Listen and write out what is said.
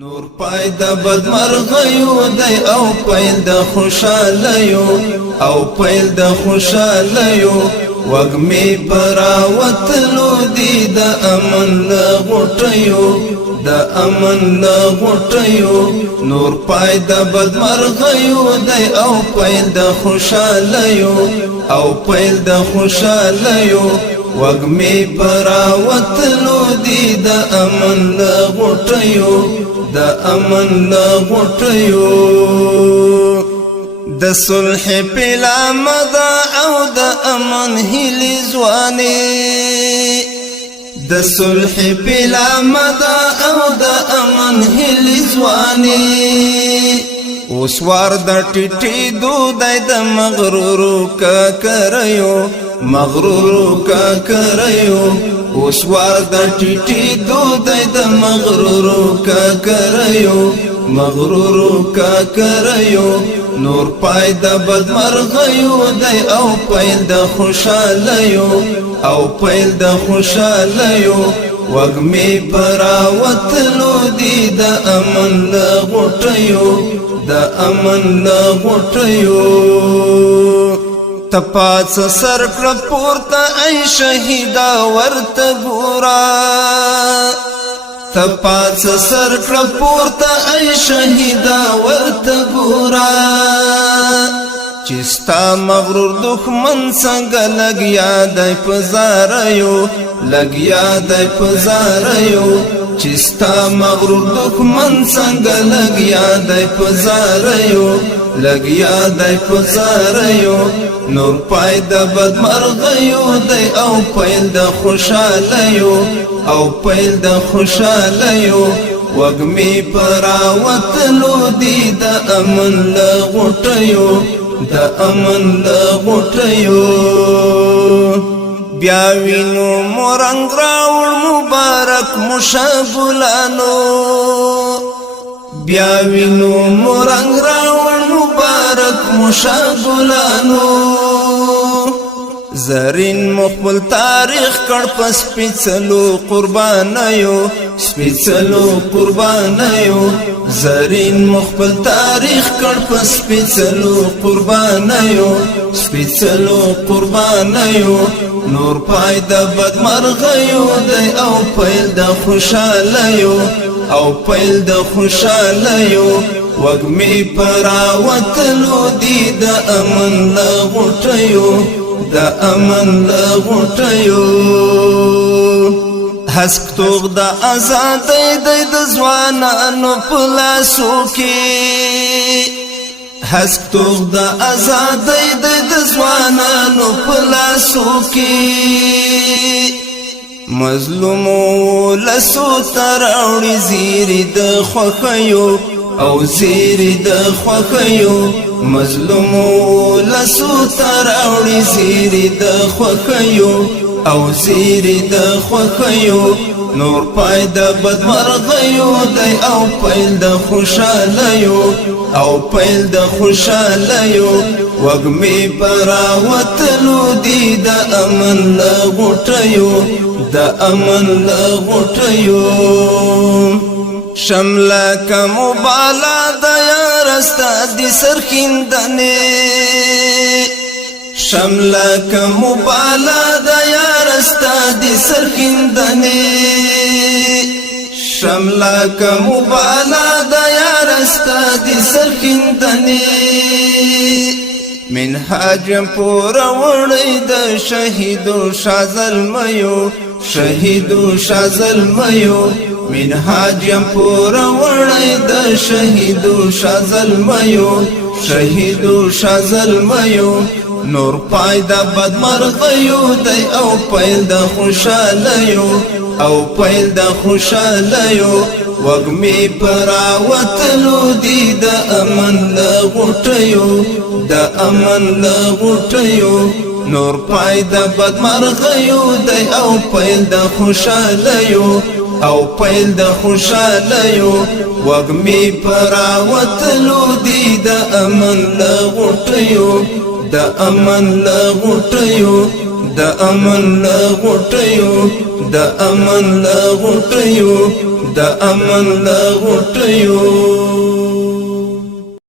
نور پای د بدمرغیو دی او پیل د خوشالیو او پیل د خوشالیو وګمی براوتلو دی د امن لغټیو د امن لغټیو نور پای د بدمرغیو دی او پیل د خوشالیو او پیل د خوشالیو وګمی براوتلو دی د امن لغټیو د امن لغټیو د صلح پلا مدا او د امن هلی ځواني د صلح پلا مدا او د امن هلی ځواني اوس وار د ټټي دودای د مغرور کا کریو مغرور کا کریو اوس وار د ټټي دودای د مغرور کا کریو مغرور کا کریو نور پای د بدمرغیو دی او پیل د خوشالیو او پیل د خوشالیو وګمی براوتلو دی د امن لغټیو د امن لغټیو تپاس سر کړ پورته ای شهیدا ورته ګورا تپاس سر کړ پورته ای شهیدا ورته ګورا چستا مغرور دښمن څنګه لګیا دی پزاریو لګیا دی پزاریو چستا مغرور دښمن څنګه لګیا دی پزاریو لګیا دی پزاریو نور پای د بدمرغیو دی او پیل د خوشالیو او پیل د خوشالیو وګمی پراوتلو دی د امن لغټیو د امن لغټیو بیا وینو مورنګ راوړ مبارک مشغلانو بیا وینو مورنګ راوړ مبارک مشغلانو زرین مخبل تاریخ کړ پس پیڅلو قربانایو سپیڅلو قربانایو زرین مخبل تاریخ کړ پس پیڅلو قربانایو سپیڅلو قربانایو نور پای د بدمرغیو دی او پیل د خوشالیو او پیل د خوشالیو وګمی پراوتلو دی د امن لغټیو د امن لغټیو هسک توغ د آزادۍ د ځوانانو په لاسو کې هسک توغ د آزادۍ د ځوانانو په لاسو کې مظلومو لسو تراوړي زیری د خوښیو او زیری د خوښیو مظلومو لسو تراوړي زیری د خوښیو او زیری د خوښیو نور پای د بدمرغیو دی او پیل د خوشالیو او پیل د خوشالیو وګمی براوتلو دی د امن لغټیو د امن لغټیو شملا کمبالا د یارستا دی سرخیندنه شملا کمبالا د یارستا دی سرخیندنه شملا کمبالا د یارستا دی سرخیندنه منهاج پور وړی د شهیدو شازلمیو شهیدو شازلمیو منهاج پور وړی د شهیدو شازلمیو شهیدو شازلمیو نور پای د بدمرغیو دی او پیل د خوشالیو او پیل د خوشالیو وګمی پراوتلو دی د امن لغټیو د امن لغټیو نور پای د بدمرغیو دی او پیل د خوشالیو او پیل د خوشالیو وګمی پراوتلو دی د امن لغټیو د امن لغټیو د امن لغټیو د امن لغټیو د امن لغټیو